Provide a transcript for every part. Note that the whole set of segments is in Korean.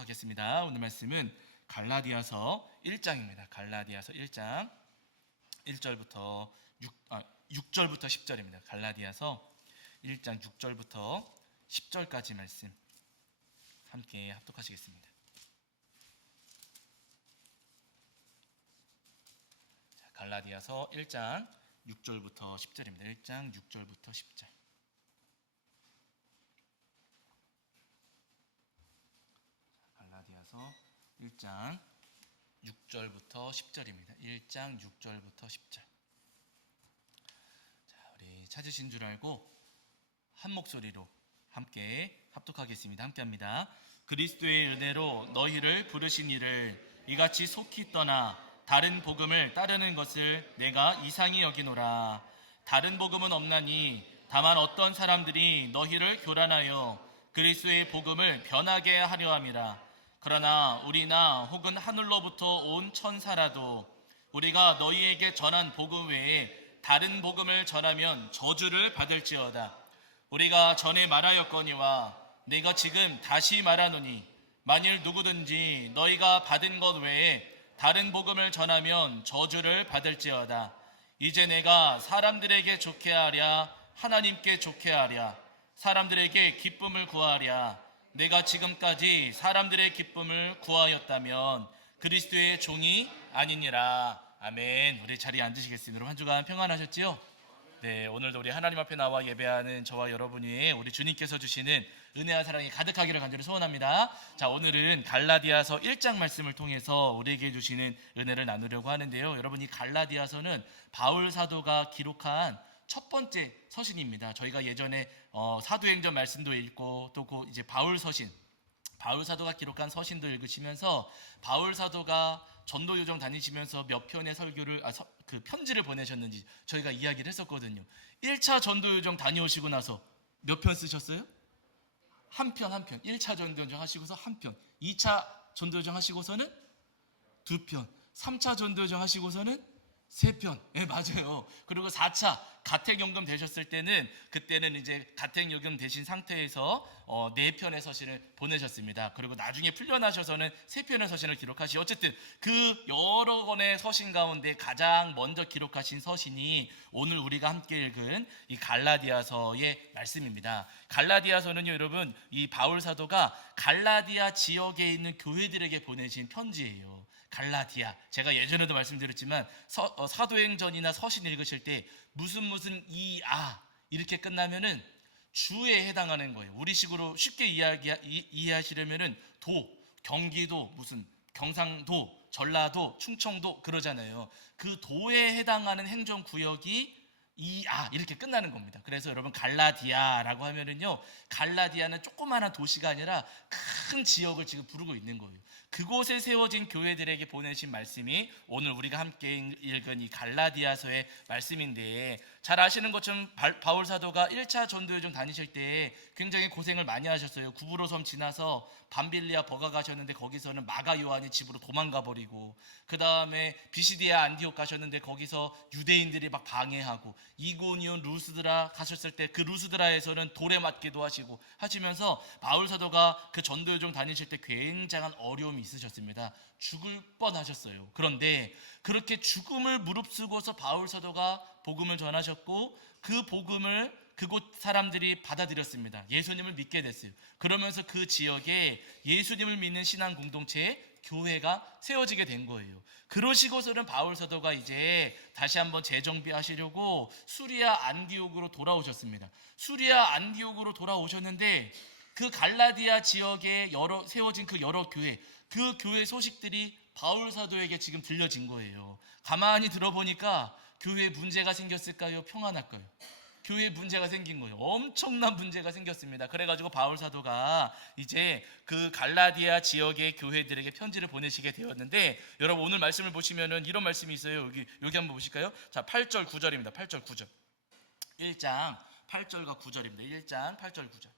하겠습니다. 오늘 말씀은 갈라디아서 1장입니다. 갈라디아서 1장 1절부터 6절부터 10절입니다. 갈라디아서 1장 6절부터 10절까지 말씀 함께 합독하시겠습니다. 갈라디아서 1장 6절부터 10절입니다. 1장 6절부터 10절. 갈라디아서 1장 6절부터 10절입니다. 1장 6절부터 10절. 자, 우리 찾으신 줄 알고 한 목소리로 함께 합독하겠습니다. 함께 합니다. 그리스도의 은혜로 너희를 부르신 이를 이같이 속히 떠나 다른 복음을 따르는 것을 내가 이상히 여기노라. 다른 복음은 없나니 다만 어떤 사람들이 너희를 교란하여 그리스도의 복음을 변하게 하려 함이라. 그러나 우리나 혹은 하늘로부터 온 천사라도 우리가 너희에게 전한 복음 외에 다른 복음을 전하면 저주를 받을지어다. 우리가 전에 말하였거니와 내가 지금 다시 말하노니 만일 누구든지 너희가 받은 것 외에 다른 복음을 전하면 저주를 받을지어다. 이제 내가 사람들에게 좋게 하랴 하나님께 좋게 하랴 사람들에게 기쁨을 구하랴. 내가 지금까지 사람들의 기쁨을 구하였다면 그리스도의 종이 아니니라. 아멘. 우리 자리에 앉으시겠습니다. 여러분 한 주간 평안하셨지요? 네, 오늘도 우리 하나님 앞에 나와 예배하는 저와 여러분이 우리 주님께서 주시는 은혜와 사랑이 가득하기를 간절히 소원합니다. 자, 오늘은 갈라디아서 1장 말씀을 통해서 우리에게 주시는 은혜를 나누려고 하는데요. 여러분, 이 갈라디아서는 바울 사도가 기록한 첫 번째 서신입니다. 저희가 예전에 사도행전 말씀도 읽고 또 그 이제 바울 사도가 기록한 서신도 읽으시면서 바울 사도가 전도 요정 다니시면서 몇 편의 설교를 그 편지를 보내셨는지 저희가 이야기를 했었거든요. 1차 전도 요정 다녀오시고 나서 몇 편 쓰셨어요? 한 편. 1차 전도 요정 하시고서 한 편. 2차 전도 요정 하시고서는 2편. 3차 전도 요정 하시고서는 3편. 예, 맞아요. 그리고 4차 가택연금 되셨을 때는 그때는 이제 가택연금 되신 상태에서 4편의 서신을 보내셨습니다. 그리고 나중에 풀려나셔서는 3편의 서신을 기록하시. 어쨌든 그 여러 권의 서신 가운데 가장 먼저 기록하신 서신이 오늘 우리가 함께 읽은 이 갈라디아서의 말씀입니다. 갈라디아서는요, 여러분, 이 바울 사도가 갈라디아 지역에 있는 교회들에게 보내신 편지예요. 갈라디아. 제가 예전에도 말씀드렸지만 사도행전이나 서신 읽으실 때 무슨 이아 이렇게 끝나면은 주에 해당하는 거예요. 우리식으로 쉽게 이해하시려면은 경기도 무슨 경상도, 전라도, 충청도 그러잖아요. 그 도에 해당하는 행정구역이 이렇게 끝나는 겁니다. 그래서 여러분 갈라디아라고 하면은요, 갈라디아는 조그마한 도시가 아니라 큰 지역을 지금 부르고 있는 거예요. 그곳에 세워진 교회들에게 보내신 말씀이 오늘 우리가 함께 읽은 이 갈라디아서의 말씀인데, 잘 아시는 것처럼 바울 사도가 1차 전도여정 다니실 때 굉장히 고생을 많이 하셨어요. 구브로섬 지나서 밤빌리아 버가 가셨는데 거기서는 마가 요한이 집으로 도망가 버리고, 그 다음에 비시디아 안디옥 가셨는데 거기서 유대인들이 막 방해하고, 이고니온 루스드라 가셨을 때 그 루스드라에서는 돌에 맞기도 하시면서 바울 사도가 그 전도여정 다니실 때 굉장한 어려움이 있으셨습니다. 죽을 뻔하셨어요. 그런데 그렇게 죽음을 무릅쓰고서 바울 사도가 복음을 전하셨고, 그 복음을 그곳 사람들이 받아들였습니다. 예수님을 믿게 됐어요. 그러면서 그 지역에 예수님을 믿는 신앙 공동체에 교회가 세워지게 된 거예요. 그러시고서는 바울 사도가 이제 다시 한번 재정비하시려고 수리아 안디옥으로 돌아오셨습니다. 수리아 안디옥으로 돌아오셨는데 그 갈라디아 지역에 세워진 그 여러 교회, 그 교회 소식들이 바울 사도에게 지금 들려진 거예요. 가만히 들어보니까 교회에 문제가 생겼을까요? 평안할까요? 교회에 문제가 생긴 거예요. 엄청난 문제가 생겼습니다. 그래가지고 바울 사도가 이제 그 갈라디아 지역의 교회들에게 편지를 보내시게 되었는데, 여러분 오늘 말씀을 보시면은 이런 말씀이 있어요. 여기 한번 보실까요? 자, 8절 9절입니다. 8절 9절. 1장 8절과 9절입니다. 1장 8절 9절.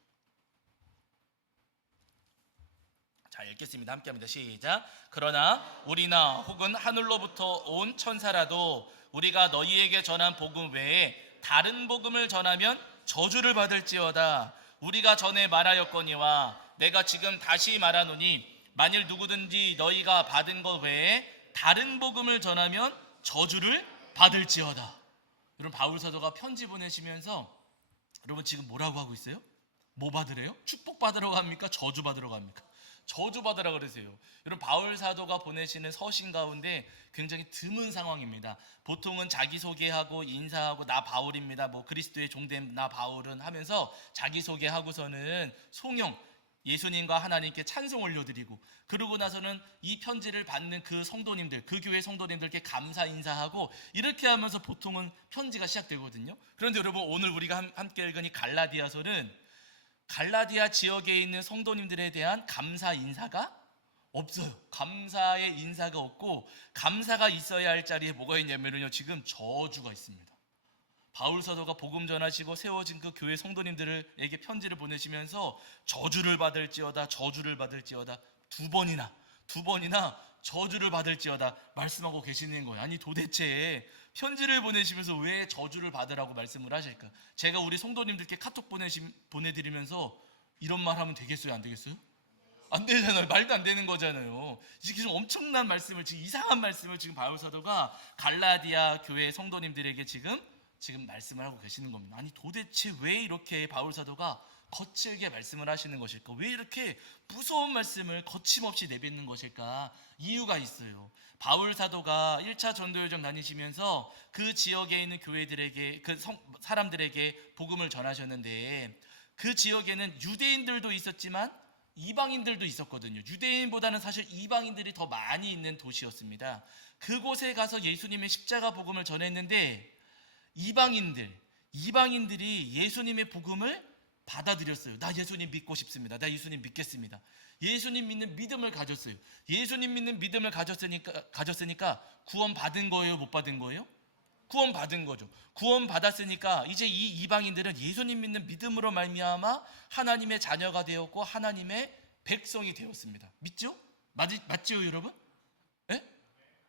자, 읽겠습니다. 함께합니다. 시작. 그러나 우리나 혹은 하늘로부터 온 천사라도 우리가 너희에게 전한 복음 외에 다른 복음을 전하면 저주를 받을지어다. 우리가 전에 말하였거니와 내가 지금 다시 말하노니 만일 누구든지 너희가 받은 것 외에 다른 복음을 전하면 저주를 받을지어다. 여러분, 바울 사도가 편지 보내시면서 여러분 지금 뭐라고 하고 있어요? 뭐 받으래요? 축복 받으러 갑니까? 저주 받으러 갑니까? 저주 받으라 그러세요. 여러분, 바울 사도가 보내시는 서신 가운데 굉장히 드문 상황입니다. 보통은 자기소개하고 인사하고 나 바울입니다, 뭐 그리스도의 종된 나 바울은 하면서 자기소개하고서는 송영, 예수님과 하나님께 찬송 올려드리고, 그러고 나서는 이 편지를 받는 그 성도님들, 그 교회 성도님들께 감사 인사하고, 이렇게 하면서 보통은 편지가 시작되거든요. 그런데 여러분, 오늘 우리가 함께 읽은 이 갈라디아서는 갈라디아 지역에 있는 성도님들에 대한 감사 인사가 없어요. 감사의 인사가 없고, 감사가 있어야 할 자리에 뭐가 있냐면요, 지금 저주가 있습니다. 바울 사도가 복음 전하시고 세워진 그 교회 성도님들에게 편지를 보내시면서 저주를 받을지어다, 저주를 받을지어다, 두 번이나 저주를 받을지어다 말씀하고 계시는 거예요. 아니, 도대체 편지를 보내시면서 왜 저주를 받으라고 말씀을 하실까? 제가 우리 성도님들께 카톡 보내드리면서 이런 말 하면 되겠어요, 안 되겠어요? 안 되잖아요. 말도 안 되는 거잖아요. 지금 엄청난 말씀을, 지금 이상한 말씀을 지금 바울 사도가 갈라디아 교회 성도님들에게 지금 말씀을 하고 계시는 겁니다. 아니, 도대체 왜 이렇게 바울 사도가 거칠게 말씀을 하시는 것일까? 왜 이렇게 무서운 말씀을 거침없이 내뱉는 것일까? 이유가 있어요. 바울 사도가 1차 전도여정 다니시면서 그 지역에 있는 교회들에게, 그 사람들에게 복음을 전하셨는데, 그 지역에는 유대인들도 있었지만 이방인들도 있었거든요. 유대인보다는 사실 이방인들이 더 많이 있는 도시였습니다. 그곳에 가서 예수님의 십자가 복음을 전했는데, 이방인들이 예수님의 복음을 받아들였어요. 나 예수님 믿고 싶습니다. 나 예수님 믿겠습니다. 예수님 믿는 믿음을 가졌어요. 예수님 믿는 믿음을 가졌으니까 구원 받은 거예요, 못 받은 거예요? 구원 받은 거죠. 구원 받았으니까 이제 이 이방인들은 예수님 믿는 믿음으로 말미암아 하나님의 자녀가 되었고 하나님의 백성이 되었습니다. 믿죠? 맞지요, 여러분? 예?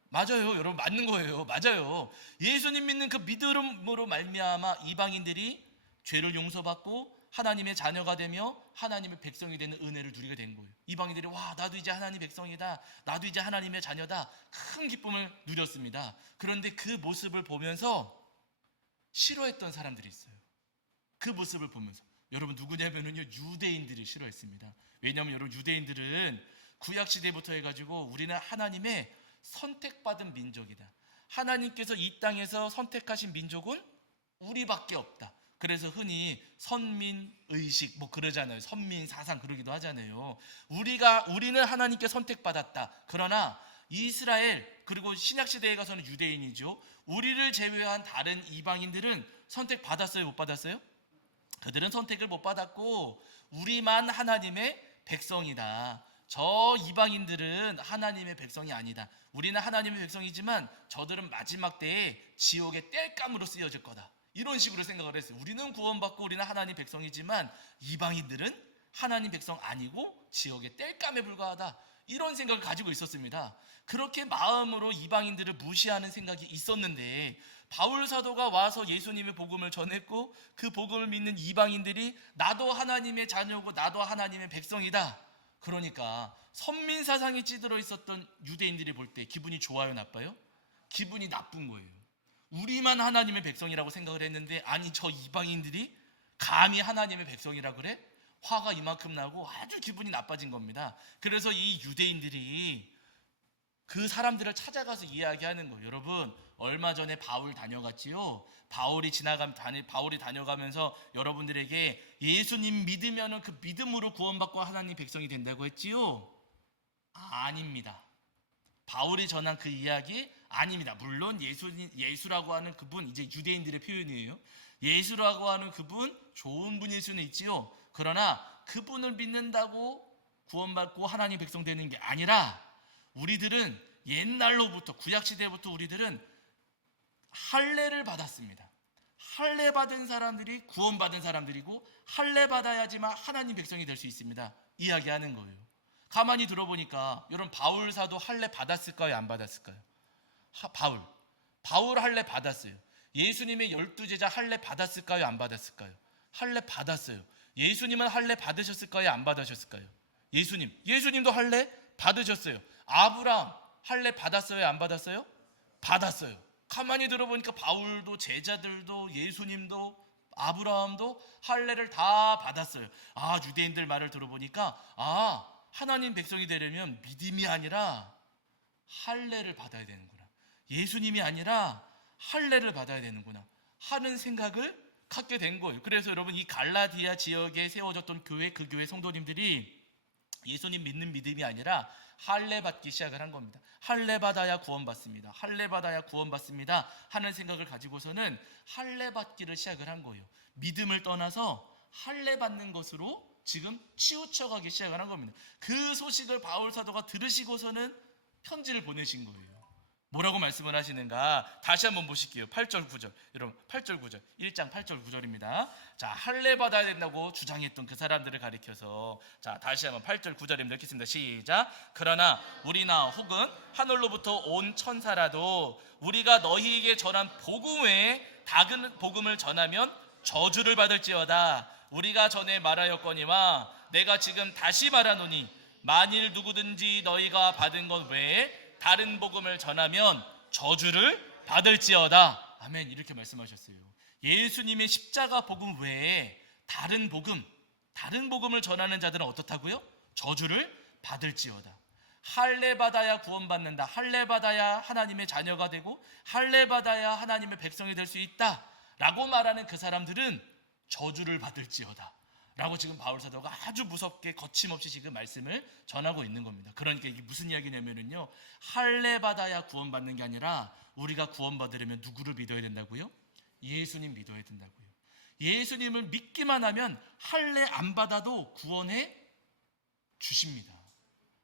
맞아요, 여러분, 맞는 거예요. 맞아요. 예수님 믿는 그 믿음으로 말미암아 이방인들이 죄를 용서받고 하나님의 자녀가 되며 하나님의 백성이 되는 은혜를 누리게 된 거예요. 이방인들이 와, 나도 이제 하나님의 백성이다, 나도 이제 하나님의 자녀다, 큰 기쁨을 누렸습니다. 그런데 그 모습을 보면서 싫어했던 사람들이 있어요. 그 모습을 보면서. 여러분, 누구냐면요, 유대인들이 싫어했습니다. 왜냐하면 여러분, 유대인들은 구약시대부터 해가지고 우리는 하나님의 선택받은 민족이다, 하나님께서 이 땅에서 선택하신 민족은 우리밖에 없다. 그래서 흔히 선민의식 뭐 그러잖아요. 선민사상 그러기도 하잖아요. 우리는 하나님께 선택받았다. 그러나 이스라엘, 그리고 신약시대에 가서는 유대인이죠, 우리를 제외한 다른 이방인들은 선택받았어요, 못 받았어요? 그들은 선택을 못 받았고 우리만 하나님의 백성이다. 저 이방인들은 하나님의 백성이 아니다. 우리는 하나님의 백성이지만 저들은 마지막 때에 지옥의 땔감으로 쓰여질 거다. 이런 식으로 생각을 했어요. 우리는 구원받고 우리는 하나님 백성이지만 이방인들은 하나님 백성 아니고 지옥의 땔감에 불과하다. 이런 생각을 가지고 있었습니다. 그렇게 마음으로 이방인들을 무시하는 생각이 있었는데, 바울 사도가 와서 예수님의 복음을 전했고 그 복음을 믿는 이방인들이 나도 하나님의 자녀고 나도 하나님의 백성이다. 그러니까 선민사상이 찌들어 있었던 유대인들이 볼 때 기분이 좋아요, 나빠요? 기분이 나쁜 거예요. 우리만 하나님의 백성이라고 생각을 했는데, 아니, 저 이방인들이 감히 하나님의 백성이라 그래? 화가 이만큼 나고 아주 기분이 나빠진 겁니다. 그래서 이 유대인들이 그 사람들을 찾아가서 이야기하는 거예요. 여러분, 얼마 전에 바울 다녀갔지요. 바울이 다녀가면서 여러분들에게 예수님 믿으면 그 믿음으로 구원받고 하나님 백성이 된다고 했지요. 아닙니다. 바울이 전한 그 이야기 아닙니다. 물론 예수라고 하는 그분, 이제 유대인들의 표현이에요. 예수라고 하는 그분 좋은 분일 수는 있지요. 그러나 그분을 믿는다고 구원받고 하나님 백성 되는 게 아니라, 우리들은 옛날로부터 구약시대부터 우리들은 할례를 받았습니다. 할례 받은 사람들이 구원받은 사람들이고, 할례 받아야지만 하나님 백성이 될 수 있습니다. 이야기하는 거예요. 가만히 들어보니까 여러분, 바울 사도 할례 받았을까요, 안 받았을까요? 바울 할례 받았어요. 예수님의 12제자 할례 받았을까요, 안 받았을까요? 할례 받았어요. 예수님은 할례 받으셨을까요, 안 받으셨을까요? 예수님도 할례 받으셨어요. 아브라함 할례 받았어요? 안 받았어요? 받았어요. 가만히 들어보니까 바울도 제자들도 예수님도 아브라함도 할례를 다 받았어요. 유대인들 말을 들어보니까 하나님 백성이 되려면 믿음이 아니라 할례를 받아야 되는구나, 예수님이 아니라 할례를 받아야 되는구나 하는 생각을 갖게 된 거예요. 그래서 여러분, 이 갈라디아 지역에 세워졌던 교회, 그 교회 성도님들이 예수님 믿는 믿음이 아니라 할례 받기 시작을 한 겁니다. 할례 받아야 구원받습니다, 할례 받아야 구원받습니다 하는 생각을 가지고서는 할례 받기를 시작을 한 거예요. 믿음을 떠나서 할례 받는 것으로 지금 치우쳐가기 시작을 한 겁니다. 그 소식을 바울 사도가 들으시고서는 편지를 보내신 거예요. 뭐라고 말씀을 하시는가? 다시 한번 보실게요. 8절 9절. 여러분, 8절 9절. 1장 8절 9절입니다. 자, 할례 받아야 된다고 주장했던 그 사람들을 가리켜서, 자, 다시 한번 8절 9절입니다. 읽겠습니다. 시작. 그러나 우리나 혹은 하늘로부터 온 천사라도 우리가 너희에게 전한 복음 외에 다른 복음을 전하면 저주를 받을지어다. 우리가 전에 말하였거니와 내가 지금 다시 말하노니 만일 누구든지 너희가 받은 것 외에 다른 복음을 전하면 저주를 받을지어다. 아멘. 이렇게 말씀하셨어요. 예수님의 십자가 복음 외에 다른 복음을 전하는 자들은 어떻다고요? 저주를 받을지어다. 할례 받아야 구원받는다, 할례 받아야 하나님의 자녀가 되고 할례 받아야 하나님의 백성이 될 수 있다 라고 말하는 그 사람들은 저주를 받을지어다 라고 지금 바울 사도가 아주 무섭게 거침없이 지금 말씀을 전하고 있는 겁니다. 그러니까 이게 무슨 이야기냐면요, 할례 받아야 구원받는 게 아니라 우리가 구원받으려면 누구를 믿어야 된다고요? 예수님 믿어야 된다고요. 예수님을 믿기만 하면 할례 안 받아도 구원해 주십니다.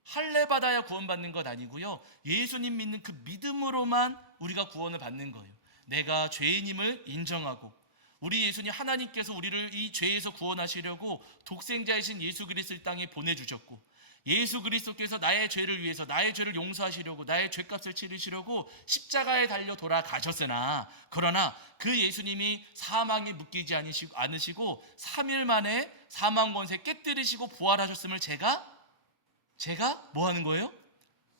할례 받아야 구원받는 것 아니고요, 예수님 믿는 그 믿음으로만 우리가 구원을 받는 거예요. 내가 죄인임을 인정하고 우리 예수님, 하나님께서 우리를 이 죄에서 구원하시려고 독생자이신 예수 그리스도를 땅에 보내주셨고, 예수 그리스도께서 나의 죄를 위해서, 나의 죄를 용서하시려고, 나의 죄값을 치르시려고 십자가에 달려 돌아가셨으나, 그러나 그 예수님이 사망에 묶이지 않으시고 3일 만에 사망 권세 깨뜨리시고 부활하셨음을 제가 뭐 하는 거예요?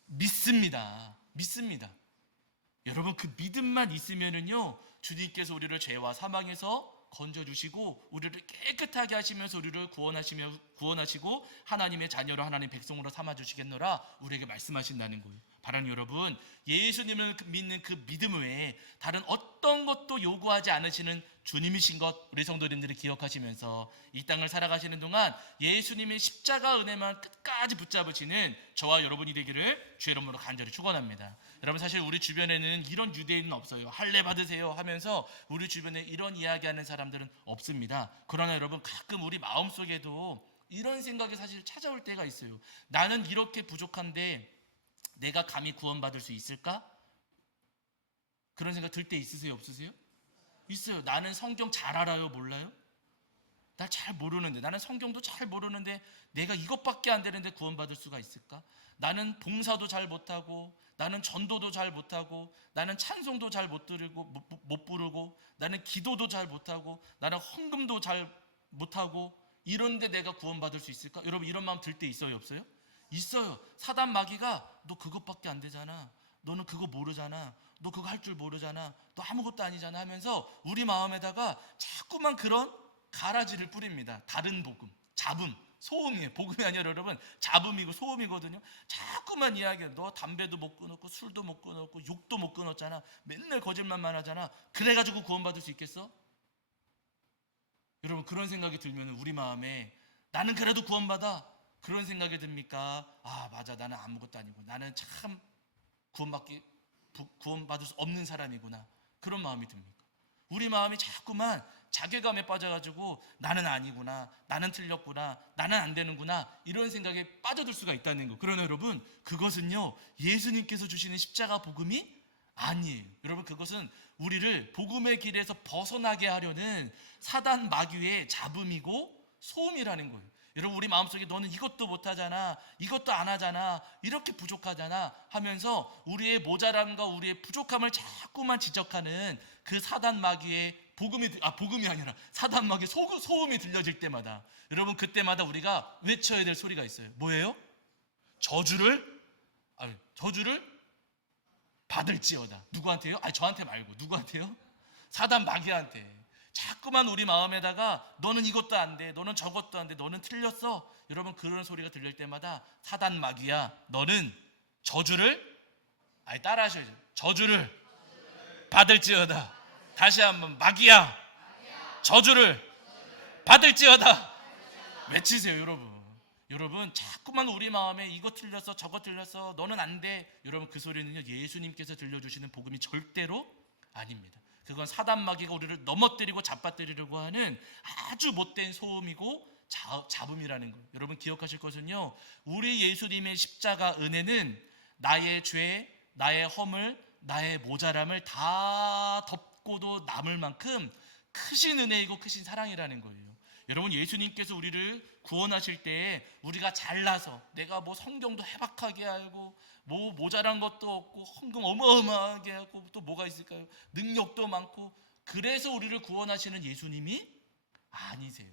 믿습니다. 여러분, 그 믿음만 있으면은요, 주님께서 우리를 죄와 사망에서 건져주시고 우리를 깨끗하게 하시면서 우리를 구원하시고 하나님의 자녀로, 하나님 백성으로 삼아주시겠노라 우리에게 말씀하신다는 거예요. 바라는 여러분, 예수님을 믿는 그 믿음 외에 다른 어떤 것도 요구하지 않으시는 주님이신 것 우리 성도님들이 기억하시면서 이 땅을 살아가시는 동안 예수님의 십자가 은혜만 끝까지 붙잡으시는 저와 여러분이 되기를 주의 이름으로 간절히 축원합니다. 여러분, 사실 우리 주변에는 이런 유대인은 없어요. 할례 받으세요 하면서 우리 주변에 이런 이야기하는 사람들은 없습니다. 그러나 여러분, 가끔 우리 마음속에도 이런 생각이 사실 찾아올 때가 있어요. 나는 이렇게 부족한데 내가 감히 구원받을 수 있을까? 그런 생각 들 때 있으세요? 없으세요? 있어요. 나는 성경 잘 알아요? 몰라요? 나 잘 모르는데, 나는 성경도 잘 모르는데 내가 이것밖에 안 되는데 구원받을 수가 있을까? 나는 봉사도 잘 못하고, 나는 전도도 잘 못하고, 나는 찬송도 잘 못 부르고, 나는 기도도 잘 못하고, 나는 헌금도 잘 못하고, 이런데 내가 구원받을 수 있을까? 여러분, 이런 마음 들 때 있어요? 없어요? 있어요. 사단 마귀가 너 그것밖에 안 되잖아, 너는 그거 모르잖아, 너 그거 할 줄 모르잖아, 너 아무것도 아니잖아 하면서 우리 마음에다가 자꾸만 그런 가라지를 뿌립니다. 다른 복음, 잡음, 소음이에요. 복음이 아니라 여러분, 잡음이고 소음이거든요. 자꾸만 이야기해. 너 담배도 못 끊었고, 술도 못 끊었고, 욕도 못 끊었잖아, 맨날 거짓말만 하잖아, 그래가지고 구원받을 수 있겠어? 여러분, 그런 생각이 들면 우리 마음에 나는 그래도 구원받아, 그런 생각이 듭니까? 맞아, 나는 아무것도 아니고 나는 참 구원받을 수 없는 사람이구나, 그런 마음이 듭니까? 우리 마음이 자꾸만 자괴감에 빠져가지고 나는 아니구나, 나는 틀렸구나, 나는 안 되는구나, 이런 생각에 빠져들 수가 있다는 거. 그러나 여러분, 그것은요, 예수님께서 주시는 십자가 복음이 아니에요. 여러분, 그것은 우리를 복음의 길에서 벗어나게 하려는 사단 마귀의 잡음이고 소음이라는 거예요. 여러분, 우리 마음속에 너는 이것도 못하잖아, 이것도 안 하잖아, 이렇게 부족하잖아 하면서 우리의 모자람과 우리의 부족함을 자꾸만 지적하는 그 사단 마귀의 복음이 아니라 사단 마귀의 소음이 들려질 때마다, 여러분, 그때마다 우리가 외쳐야 될 소리가 있어요. 뭐예요? 저주를 받을지어다. 누구한테요? 저한테 말고 누구한테요? 사단 마귀한테. 자꾸만 우리 마음에다가 너는 이것도 안 돼, 너는 저것도 안 돼, 너는 틀렸어. 여러분, 그런 소리가 들릴 때마다 사단 마귀야, 너는 저주를 따라하셔야죠. 저주를 받을지어다. 다시 한번, 마귀야, 저주를 받을지어다. 외치세요, 여러분. 여러분, 자꾸만 우리 마음에 이거 틀렸어, 저거 틀렸어, 너는 안 돼. 여러분, 그 소리는요, 예수님께서 들려주시는 복음이 절대로 아닙니다. 그건 사단 마귀가 우리를 넘어뜨리고 잡아뜨리려고 하는 아주 못된 소음이고 잡음이라는 거예요. 여러분, 기억하실 것은요, 우리 예수님의 십자가 은혜는 나의 죄, 나의 허물, 나의 모자람을 다 덮고도 남을 만큼 크신 은혜이고 크신 사랑이라는 거예요. 여러분, 예수님께서 우리를 구원하실 때 우리가 잘나서, 내가 뭐 성경도 해박하게 알고 뭐 모자란 것도 없고 헌금 어마어마하게 하고 또 뭐가 있을까요? 능력도 많고, 그래서 우리를 구원하시는 예수님이 아니세요.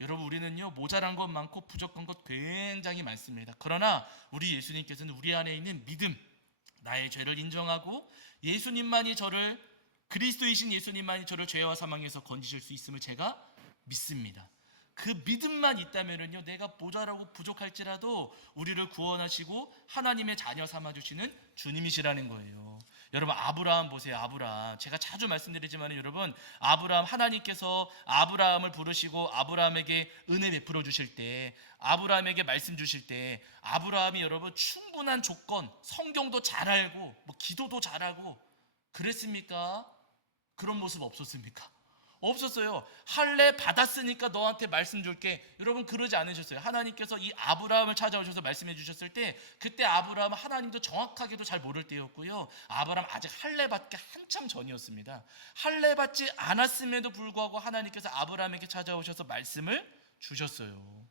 여러분, 우리는요, 모자란 것 많고 부족한 것 굉장히 많습니다. 그러나 우리 예수님께서는 우리 안에 있는 믿음, 나의 죄를 인정하고 예수님만이 저를, 그리스도이신 예수님만이 저를 죄와 사망에서 건지실 수 있음을 제가 믿습니다. 그 믿음만 있다면은요, 내가 모자라고 부족할지라도 우리를 구원하시고 하나님의 자녀 삼아주시는 주님이시라는 거예요. 여러분, 아브라함 보세요. 아브라함, 제가 자주 말씀드리지만 여러분, 아브라함, 하나님께서 아브라함을 부르시고 아브라함에게 은혜 베풀어 주실 때, 아브라함에게 말씀 주실 때, 아브라함이 여러분 충분한 조건, 성경도 잘 알고 뭐 기도도 잘하고 그랬습니까? 그런 모습 없었습니까? 없었어요. 할례 받았으니까 너한테 말씀 줄게. 여러분, 그러지 않으셨어요. 하나님께서 이 아브라함을 찾아오셔서 말씀해 주셨을 때, 그때 아브라함은 하나님도 정확하게도 잘 모를 때였고요, 아브라함 아직 할례 받기 한참 전이었습니다. 할례 받지 않았음에도 불구하고 하나님께서 아브라함에게 찾아오셔서 말씀을 주셨어요.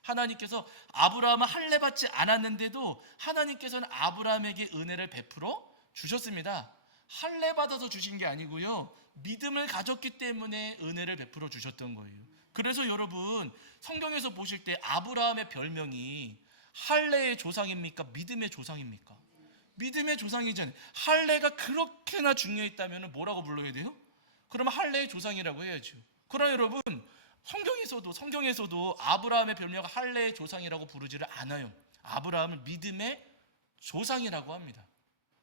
하나님께서 아브라함은 할례 받지 않았는데도 하나님께서는 아브라함에게 은혜를 베풀어 주셨습니다. 할례 받아서 주신 게 아니고요, 믿음을 가졌기 때문에 은혜를 베풀어 주셨던 거예요. 그래서 여러분, 성경에서 보실 때 아브라함의 별명이 할례의 조상입니까? 믿음의 조상입니까? 믿음의 조상이잖아요. 할례가 그렇게나 중요했다면 뭐라고 불러야 돼요? 그러면 할례의 조상이라고 해야죠. 그러나 여러분, 성경에서도 아브라함의 별명을 할례의 조상이라고 부르지를 않아요. 아브라함을 믿음의 조상이라고 합니다.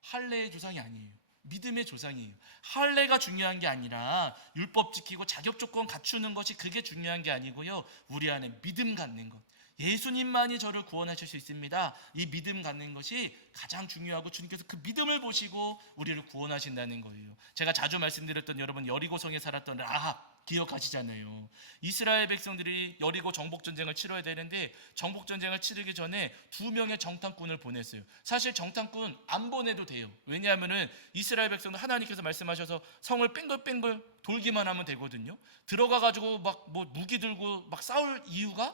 할례의 조상이 아니에요. 믿음의 조상이에요. 할례가 중요한 게 아니라 율법 지키고 자격 조건 갖추는 것이 그게 중요한 게 아니고요, 우리 안에 믿음 갖는 것, 예수님만이 저를 구원하실 수 있습니다. 이 믿음 갖는 것이 가장 중요하고, 주님께서 그 믿음을 보시고 우리를 구원하신다는 거예요. 제가 자주 말씀드렸던, 여러분, 여리고성에 살았던 라합 기억하시잖아요. 이스라엘 백성들이 여리고 정복전쟁을 치러야 되는데 정복전쟁을 치르기 전에 2명의 정탐꾼을 보냈어요. 사실 정탐꾼 안 보내도 돼요. 왜냐하면 이스라엘 백성들 하나님께서 말씀하셔서 성을 뺑글뺑글 돌기만 하면 되거든요. 들어가가지고 막 뭐 무기 들고 막 싸울 이유가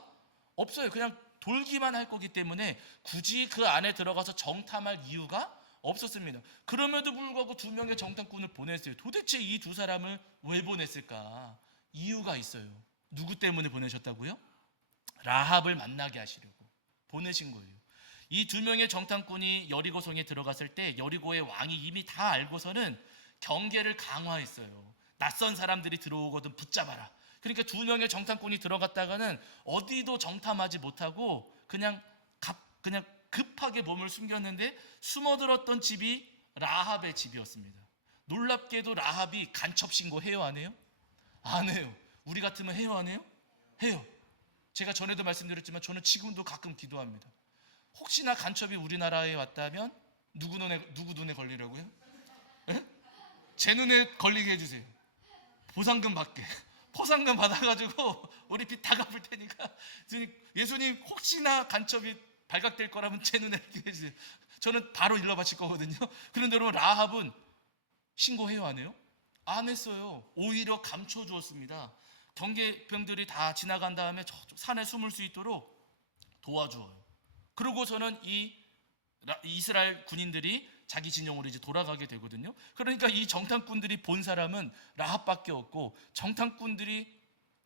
없어요. 그냥 돌기만 할 거기 때문에 굳이 그 안에 들어가서 정탐할 이유가 없었습니다. 그럼에도 불구하고 2명의 정탐꾼을 보냈어요. 도대체 이 두 사람을 왜 보냈을까? 이유가 있어요. 누구 때문에 보내셨다고요? 라합을 만나게 하시려고 보내신 거예요. 이 2명의 정탐꾼이 여리고성에 들어갔을 때 여리고의 왕이 이미 다 알고서는 경계를 강화했어요. 낯선 사람들이 들어오거든 붙잡아라. 그러니까 2명의 정탐꾼이 들어갔다가는 어디도 정탐하지 못하고 그냥 급하게 몸을 숨겼는데, 숨어들었던 집이 라합의 집이었습니다. 놀랍게도 라합이 간첩 신고해요, 안 해요? 안 해요. 우리 같으면 해요, 안 해요? 해요. 제가 전에도 말씀드렸지만 저는 지금도 가끔 기도합니다. 혹시나 간첩이 우리나라에 왔다면 누구 눈에 걸리라고요? 에? 제 눈에 걸리게 해주세요. 보상금 받게. 포상금 받아가지고 우리 빚 다 갚을 테니까, 예수님 혹시나 간첩이 발각될 거라면 제 눈에 이렇게 해주세요. 저는 바로 일러 바칠 거거든요. 그런데 여러분, 라합은 신고해요, 안 해요? 안 했어요. 오히려 감춰주었습니다. 경계병들이 다 지나간 다음에 저쪽 산에 숨을 수 있도록 도와주어요. 그러고서는 이 이스라엘 군인들이 자기 진영으로 이제 돌아가게 되거든요. 그러니까 이 정탐꾼들이 본 사람은 라합밖에 없고, 정탐꾼들이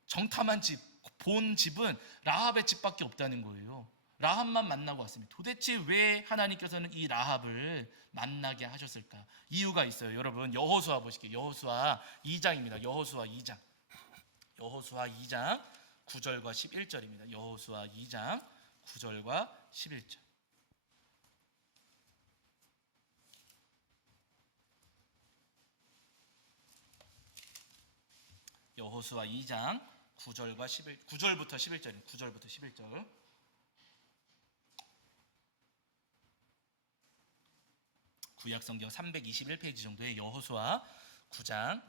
정탐한 집, 본 집은 라합의 집밖에 없다는 거예요. 라합만 만나고 왔습니다. 도대체 왜 하나님께서는 이 라합을 만나게 하셨을까? 이유가 있어요. 여러분 여호수아 보실게요. 여호수아 2장입니다. 여호수아 2장. 여호수아 2장 9절과 11절입니다. 여호수아 2장 9절과 11절. 여호수아 2장 9절부터 11절입니다. 9절부터 11절. 구약 성경 321페이지 정도의 여호수아 2장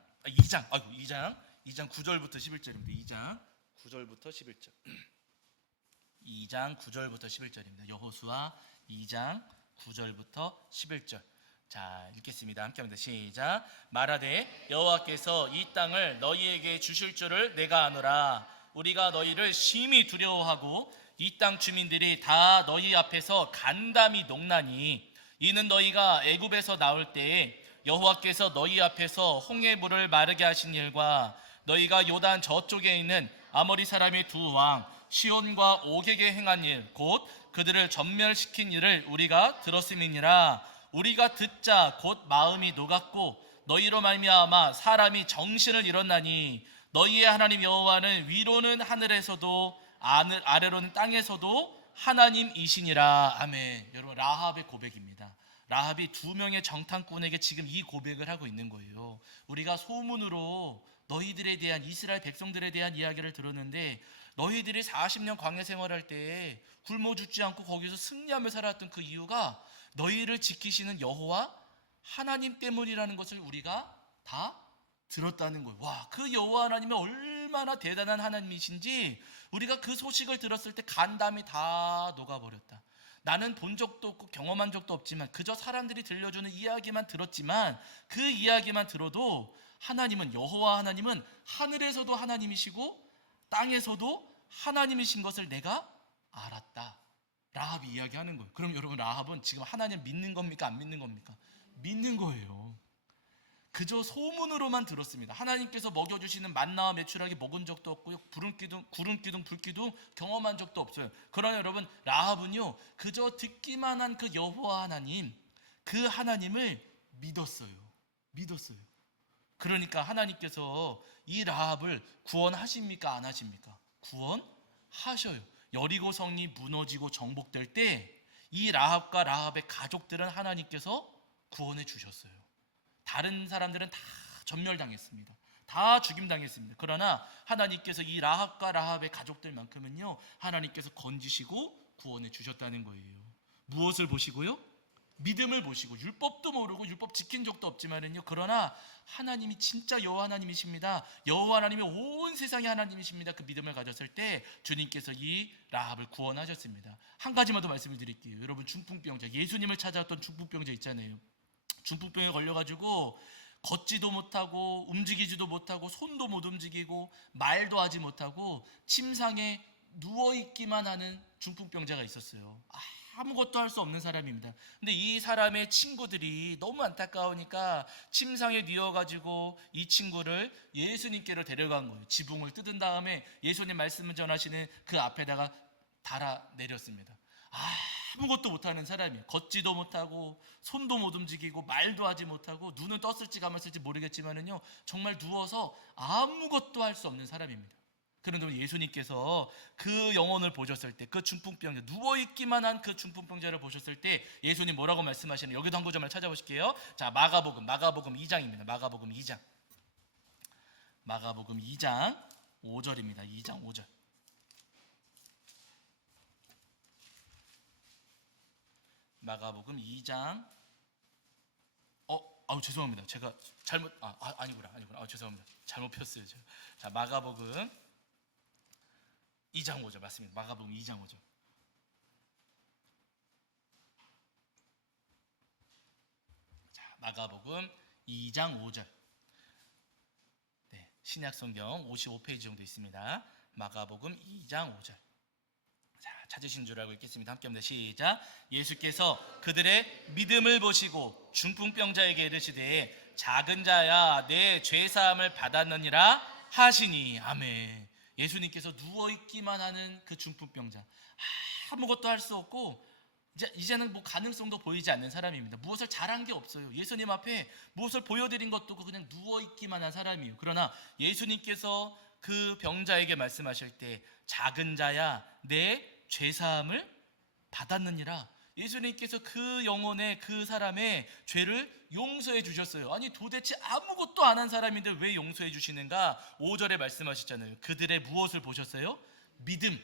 9절부터 11절입니다. 2장 9절부터 11절. 2장 9절부터 11절입니다. 여호수아 2장 9절부터 11절. 자, 읽겠습니다. 함께합니다. 시작. 말하되 여호와께서 이 땅을 너희에게 주실 줄을 내가 아노라. 우리가 너희를 심히 두려워하고 이 땅 주민들이 다 너희 앞에서 간담이 녹나니 이는 너희가 애굽에서 나올 때에 여호와께서 너희 앞에서 홍해물을 마르게 하신 일과 너희가 요단 저쪽에 있는 아모리 사람의 두 왕 시온과 옥에게 행한 일 곧 그들을 전멸시킨 일을 우리가 들었음이니라. 우리가 듣자 곧 마음이 녹았고 너희로 말미암아 사람이 정신을 잃었나니 너희의 하나님 여호와는 위로는 하늘에서도 아래로는 땅에서도 하나님이시니라. 아멘. 여러분 라합의 고백입니다. 라합이 두 명의 정탐꾼에게 지금 이 고백을 하고 있는 거예요. 우리가 소문으로 너희들에 대한 이스라엘 백성들에 대한 이야기를 들었는데 너희들이 40년 광야 생활할 때 굶어 죽지 않고 거기서 승리하며 살았던 그 이유가 너희를 지키시는 여호와 하나님 때문이라는 것을 우리가 다 들었다는 거예요. 와, 그 여호와 하나님이 얼마나 대단한 하나님이신지 우리가 그 소식을 들었을 때 간담이 다 녹아버렸다. 나는 본 적도 없고 경험한 적도 없지만 그저 사람들이 들려주는 이야기만 들었지만 그 이야기만 들어도 하나님은 여호와 하나님은 하늘에서도 하나님이시고 땅에서도 하나님이신 것을 내가 알았다. 라합이 이야기하는 거예요. 그럼 여러분 라합은 지금 하나님 믿는 겁니까? 안 믿는 겁니까? 믿는 거예요. 그저 소문으로만 들었습니다. 하나님께서 먹여주시는 만나와 메추라기 먹은 적도 없고요. 구름기둥 불기둥 경험한 적도 없어요. 그러나 여러분 라합은요 그저 듣기만 한 그 여호와 하나님 그 하나님을 믿었어요. 그러니까 하나님께서 이 라합을 구원하십니까? 안 하십니까? 구원하셔요. 여리고 성이 무너지고 정복될 때 이 라합과 라합의 가족들은 하나님께서 구원해 주셨어요. 다른 사람들은 다 전멸당했습니다. 다 죽임당했습니다. 그러나 하나님께서 이 라합과 라합의 가족들만큼은요 하나님께서 건지시고 구원해 주셨다는 거예요. 무엇을 보시고요? 믿음을 보시고. 율법도 모르고 율법 지킨 적도 없지만은요 그러나 하나님이 진짜 여호와 하나님이십니다. 여호와 하나님이 온 세상의 하나님이십니다. 그 믿음을 가졌을 때 주님께서 이 라합을 구원하셨습니다. 한 가지만 더 말씀을 드릴게요. 여러분 중풍병자, 예수님을 찾아왔던 중풍병자 있잖아요. 중풍병에 걸려가지고 걷지도 못하고 움직이지도 못하고 손도 못 움직이고 말도 하지 못하고 침상에 누워있기만 하는 중풍병자가 있었어요. 아무것도 할 수 없는 사람입니다. 근데 이 사람의 친구들이 너무 안타까우니까 침상에 뉘어가지고 이 친구를 예수님께로 데려간 거예요. 지붕을 뜯은 다음에 예수님 말씀을 전하시는 그 앞에다가 달아 내렸습니다. 아무것도 못하는 사람이에요. 걷지도 못하고 손도 못 움직이고 말도 하지 못하고 눈은 떴을지 감았을지 모르겠지만은요 정말 누워서 아무것도 할 수 없는 사람입니다. 그런데 예수님께서 그 영혼을 보셨을 때 그 중풍병자 누워있기만 한 그 중풍병자를 보셨을 때 예수님 뭐라고 말씀하시는 여기도 한 구절만 찾아보실게요. 자 마가복음 2장입니다. 마가복음 2장 5절입니다. 2장 5절. 마가복음 2장 죄송합니다. 제가 잘못 아니구나. 죄송합니다. 잘못 폈어요. 제가. 자 마가복음 2장 5절 맞습니다. 마가복음 2장 5절. 자, 마가복음 2장 5절. 네, 신약 성경 55페이지 정도 있습니다. 마가복음 2장 5절. 자, 찾으신 줄 알고 읽겠습니다. 함께합니다. 시작. 예수께서 그들의 믿음을 보시고 중풍병자에게 이르시되 작은 자야 내 죄 사함을 받았느니라 하시니. 아멘. 예수님께서 누워있기만 하는 그 중풍병자, 아무것도 할 수 없고 이제는 뭐 가능성도 보이지 않는 사람입니다. 무엇을 잘한 게 없어요. 예수님 앞에 무엇을 보여드린 것도 없고 그냥 누워있기만 한 사람이에요. 그러나 예수님께서 그 병자에게 말씀하실 때 작은 자야 내 죄사함을 받았느니라. 예수님께서 그 영혼의 그 사람의 죄를 용서해 주셨어요. 아니 도대체 아무것도 안 한 사람인데 왜 용서해 주시는가? 5절에 말씀하셨잖아요. 그들의 무엇을 보셨어요? 믿음.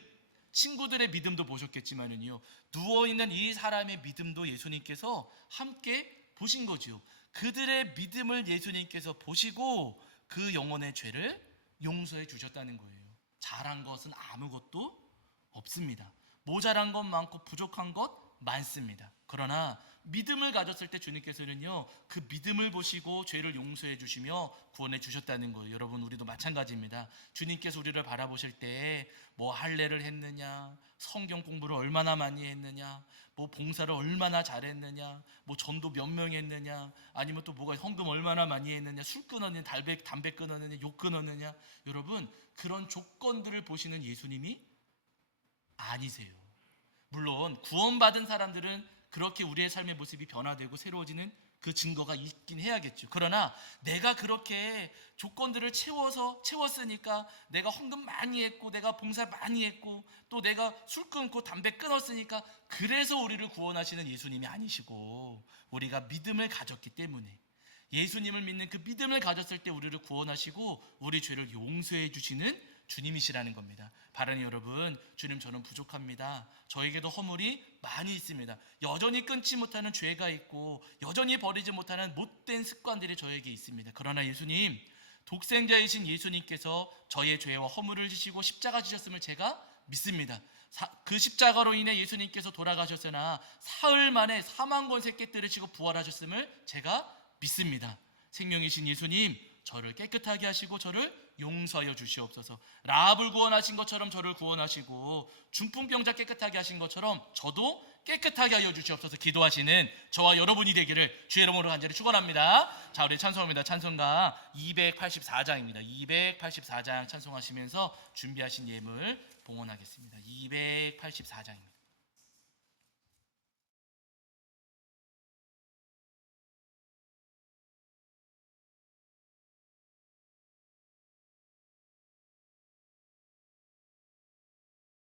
친구들의 믿음도 보셨겠지만은요, 누워있는 이 사람의 믿음도 예수님께서 함께 보신 거지요. 그들의 믿음을 예수님께서 보시고 그 영혼의 죄를 용서해 주셨다는 거예요. 잘한 것은 아무것도 없습니다. 모자란 것 많고 부족한 것 많습니다. 그러나 믿음을 가졌을 때 주님께서는요, 그 믿음을 보시고 죄를 용서해 주시며 구원해 주셨다는 거예요. 여러분, 우리도 마찬가지입니다. 주님께서 우리를 바라보실 때 뭐 할례를 했느냐, 성경 공부를 얼마나 많이 했느냐, 뭐 봉사를 얼마나 잘했느냐, 뭐 전도 몇 명 했느냐, 아니면 또 뭐가 헌금 얼마나 많이 했느냐, 술 끊었느냐, 담배 끊었느냐, 욕 끊었느냐, 여러분 그런 조건들을 보시는 예수님이 아니세요. 물론 구원받은 사람들은 그렇게 우리의 삶의 모습이 변화되고 새로워지는 그 증거가 있긴 해야겠죠. 그러나 내가 그렇게 조건들을 채웠으니까, 내가 헌금 많이 했고 내가 봉사 많이 했고 또 내가 술 끊고 담배 끊었으니까 그래서 우리를 구원하시는 예수님이 아니시고, 우리가 믿음을 가졌기 때문에, 예수님을 믿는 그 믿음을 가졌을 때 우리를 구원하시고 우리 죄를 용서해 주시는 주님이시라는 겁니다. 바라니 여러분, 주님 저는 부족합니다. 저에게도 허물이 많이 있습니다. 여전히 끊지 못하는 죄가 있고 여전히 버리지 못하는 못된 습관들이 저에게 있습니다. 그러나 예수님, 독생자이신 예수님께서 저의 죄와 허물을 지시고 십자가 지셨음을 제가 믿습니다. 그 십자가로 인해 예수님께서 돌아가셨으나 사흘 만에 사망 권세 깨뜨리시고 부활하셨음을 제가 믿습니다. 생명이신 예수님, 저를 깨끗하게 하시고 저를 용서하여 주시옵소서. 라합을 구원하신 것처럼 저를 구원하시고 중풍병자 깨끗하게 하신 것처럼 저도 깨끗하게 하여 주시옵소서. 기도하시는 저와 여러분이 되기를 주의 이름으로 간절히 축원합니다. 자, 우리 찬송합니다. 찬송가 284장입니다. 284장 찬송하시면서 준비하신 예물 봉헌하겠습니다. 284장입니다.